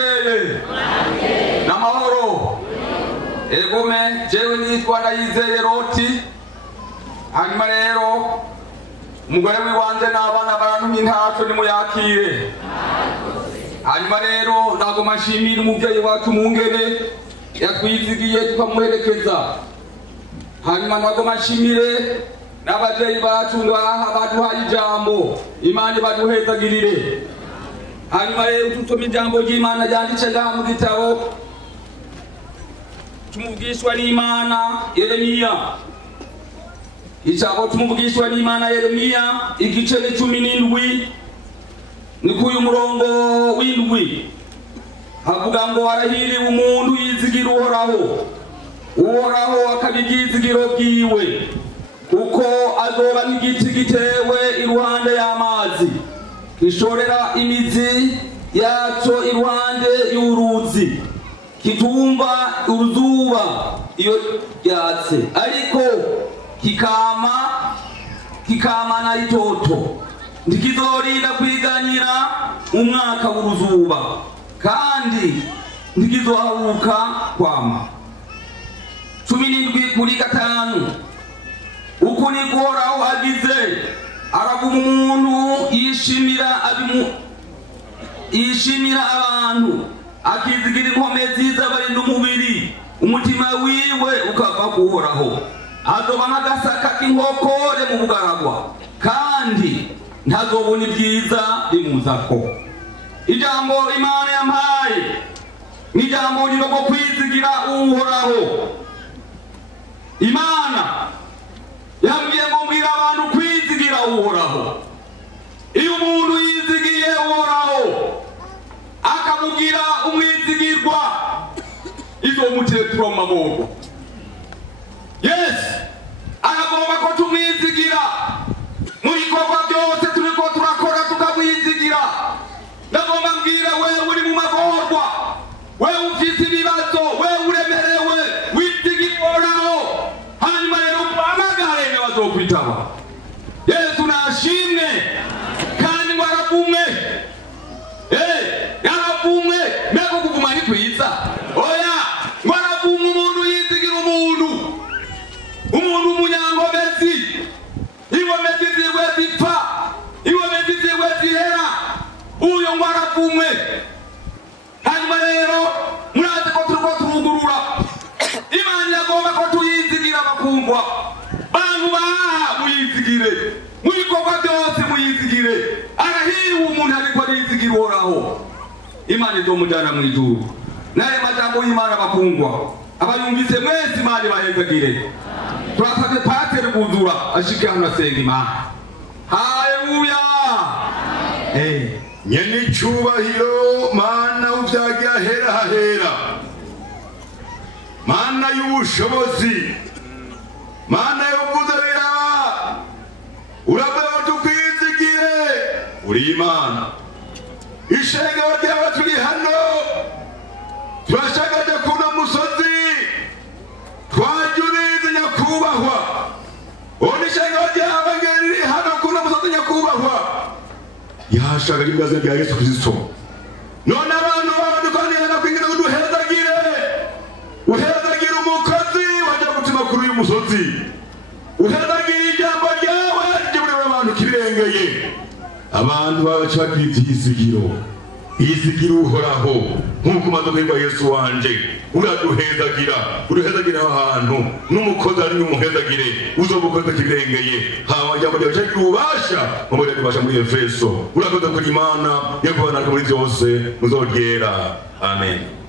burakeye n'amahoro. Egome jewe nitwa Ndayizeye Loti. Hanyuma rero umugore wiwanje n'abana barantumye ntaco nimuyakire. Hanyuma rero ndagoma nshimira umuvyeyi wacu Mungere yatwizigiye tukamuherekeza. Hanyuma ndagoma nshimire n'abavyeyi bacu ngaha baduhaye ijambo, Imana baduhezagirire. Hanyuma rero tusome ijambo ry'Imana ryanditse ngaha mu gitabo tumuvugishwa n'Imana Yeremiya. Ijambo tumuvugishwa n'Imana Yeremiya igice ni 17 ni kuyu murongo w'indwi. Havuga ngo arahiriwe umuntu yizigira Uhoraho, Uhoraho akabigizigiro bwiwe, kuko azoba nk'igiti gitewe iruhande y'amazi, gishorera imizi yaco iruhande y'uruzi, kitumva uruzuba iyo ryatse, ariko kikamana itoto, ntikizorinda kwiganyira umwaka w'uruzuba, kandi ntikizohabuka kwama. 17:5 uko niko Uhoraho agize, aravuga umuntu yishimira abantu, akizigira inkomezi z'abarinda umubiri, umutima wiwe ukava ku Uhoraho. Azoba nk'agasaka k'inkokore mu bugaragwa, kandi ntazobona ibyiza bimuzako. Ijambo Imana yampaye ni ijambo ryo kwizigira Uhoraho. Imana yambwiye ngo mbwira abantu kwizigira Uhoraho. Iyo umuntu yizigiye Uhoraho akamubwira umwizigirwa, izomutetura mu maboko. Yes, aragomba ko tumwizigira mu bikorwa byose turiko turakora, tukamwizigira. Ndagomba mbwira wewe uri mu magorwa, wewe ufite ibibazo, wewe uremerewe, wizigira Uhoraho. Hanyuma rero uhamagare ne bazokwitaba. Yesu nashimwe kandi mwarabumwe. Yarabumwe mbego kuvuma ni kwiza. Oya, mwarabumwe umuntu yizigira umuntu umunyangomezi, ingomezi ziwe zipfa, ingomezi ziwe zihera, uyo mwarabumwe. Hanyuma rero murazi ko turiko turugurura, Imana yagomba ko tuyizigira bakundwa. Bantu baha muyizigire, mu bikorwa byose muyizigire. Arahiriwe umuntu ariko yizigira Uhoraho, Imana izomujana mu ijuru. Naye majambo y'Imana bakundwa, abayumvise mwese Imana bahezagire. Turasabye Pastor Buzura ashike hano asenga Imana. Haleluya. Nyeni cyubahiro Mana uvyagira hera hahera, Mana y'ubushobozi, Mana y'ubuzabira, urabona tukwizigire, uri Imana. Ishenge wagira turi hano, turashagaje kuna musozi, twajurize nyakubahwa. Onishenge wagira abangeri hano kuna musozi nyakubahwa. Yashaka ibyaze bya Yesu Kristo. None abantu badukanira kwingira uduhezagire. Uhezagire umukozi wajya gutima kuri uyu musozi. Uhezagire ijambo ryawe ryibure abantu kirengeye. Abantu babacagira ibyizigiro. Izigiro Uhoraho nkuko maze kwimba Yesu wanje. Uraduhezagira ahantu n'umukozi ari umuhezagire, uzobukoze kirengeye. Hawa jambo ryo cyubasha mu bubasha muri Efeso. Urakoze kuri Imana yakubana muri byose muzogera. Amen.